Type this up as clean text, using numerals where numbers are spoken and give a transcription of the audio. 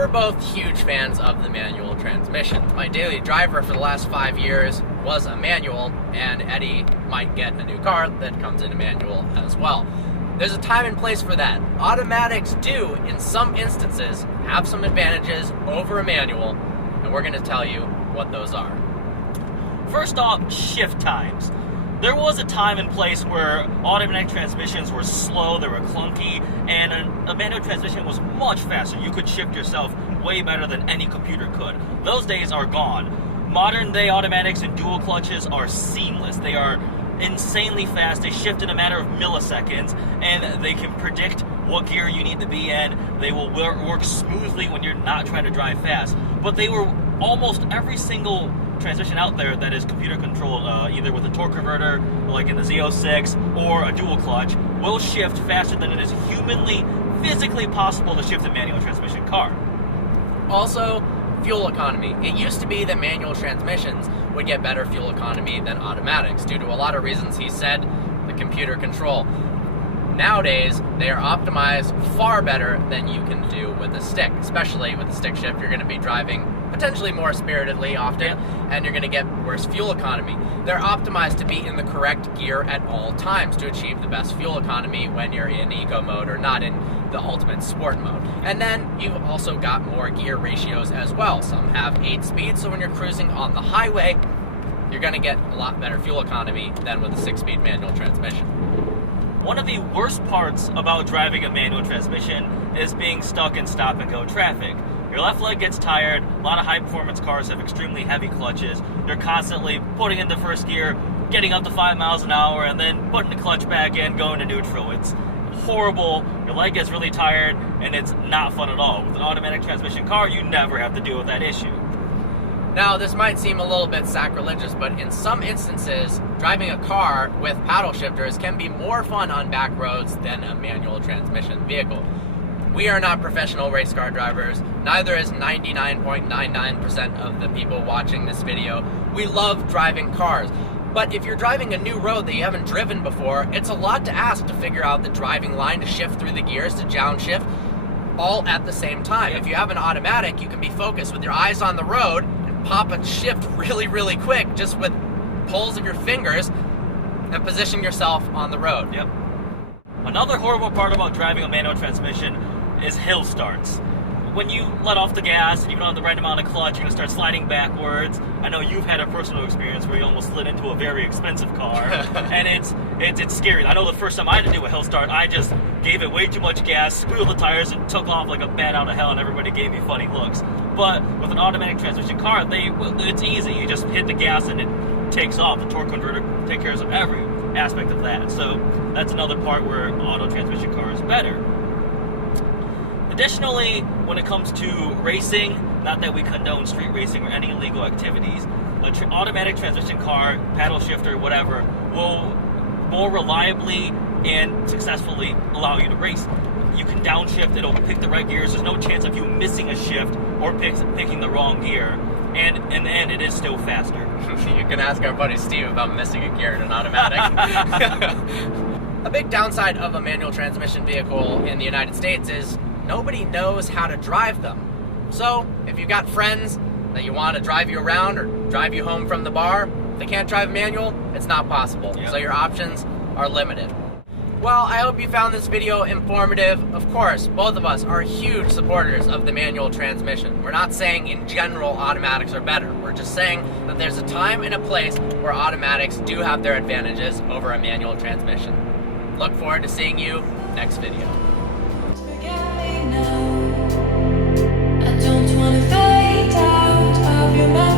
We're both huge fans of the manual transmission. My daily driver for the last 5 years was a manual, and Eddie might get a new car that comes in a manual as well. There's a time and place for that. Automatics do, in some instances, have some advantages over a manual, and we're going to tell you what those are. First off, shift times. There was a time and place where automatic transmissions were slow, they were clunky, and a manual transmission was much faster. You could shift yourself way better than any computer could. Those days are gone. Modern day automatics and dual clutches are seamless. They are insanely fast. They shift in a matter of milliseconds, and they can predict what gear you need to be in. They will work smoothly when you're not trying to drive fast. But they were almost every single transmission out there that is computer controlled, either with a torque converter, like in the Z06, or a dual clutch, will shift faster than it is humanly, physically possible to shift a manual transmission car. Also, fuel economy. It used to be that manual transmissions would get better fuel economy than automatics due to a lot of reasons he said, the computer control. Nowadays, they are optimized far better than you can do with a stick, especially with the stick shift. You're going to be driving potentially more spiritedly often, and you're going to get worse fuel economy. They're optimized to be in the correct gear at all times to achieve the best fuel economy when you're in eco mode or not in the ultimate sport mode. And then you've also got more gear ratios as well. Some have 8 speeds, so when you're cruising on the highway, you're going to get a lot better fuel economy than with a 6-speed manual transmission. One of the worst parts about driving a manual transmission is being stuck in stop-and-go traffic. Your left leg gets tired. A lot of high-performance cars have extremely heavy clutches. You're constantly putting into first gear, getting up to 5 miles an hour, and then putting the clutch back in, going to neutral. It's horrible. Your leg gets really tired, and it's not fun at all. With an automatic transmission car, you never have to deal with that issue. Now, this might seem a little bit sacrilegious, but in some instances, driving a car with paddle shifters can be more fun on back roads than a manual transmission vehicle. We are not professional race car drivers, neither is 99.99% of the people watching this video. We love driving cars, but if you're driving a new road that you haven't driven before, it's a lot to ask to figure out the driving line, to shift through the gears, to downshift, all at the same time. If you have an automatic, you can be focused with your eyes on the road, pop a shift really, really quick just with pulls of your fingers and position yourself on the road. Yep. Another horrible part about driving a manual transmission is hill starts. When you let off the gas and you don't have the right amount of clutch, you're going to start sliding backwards. I know you've had a personal experience where you almost slid into a very expensive car, and it's scary. I know the first time I had to do a hill start, I just gave it way too much gas, squealed the tires, and took off like a bat out of hell, and everybody gave me funny looks. But with an automatic transmission car, it's easy. You just hit the gas and it takes off. The torque converter takes care of every aspect of that. So that's another part where auto transmission car is better. Additionally, when it comes to racing, not that we condone street racing or any illegal activities, an automatic transmission car, paddle shifter, whatever, will more reliably and successfully allow you to race. You can downshift, it'll pick the right gears, there's no chance of you missing a shift or picking the wrong gear, and in the end, it is still faster. You can ask our buddy Steve about missing a gear in an automatic. A big downside of a manual transmission vehicle in the United States is nobody knows how to drive them. So, if you've got friends that you want to drive you around or drive you home from the bar, if they can't drive manual, it's not possible. Yep. So your options are limited. Well, I hope you found this video informative. Of course, both of us are huge supporters of the manual transmission. We're not saying in general automatics are better. We're just saying that there's a time and a place where automatics do have their advantages over a manual transmission. Look forward to seeing you next video. I don't wanna fade out of your mind.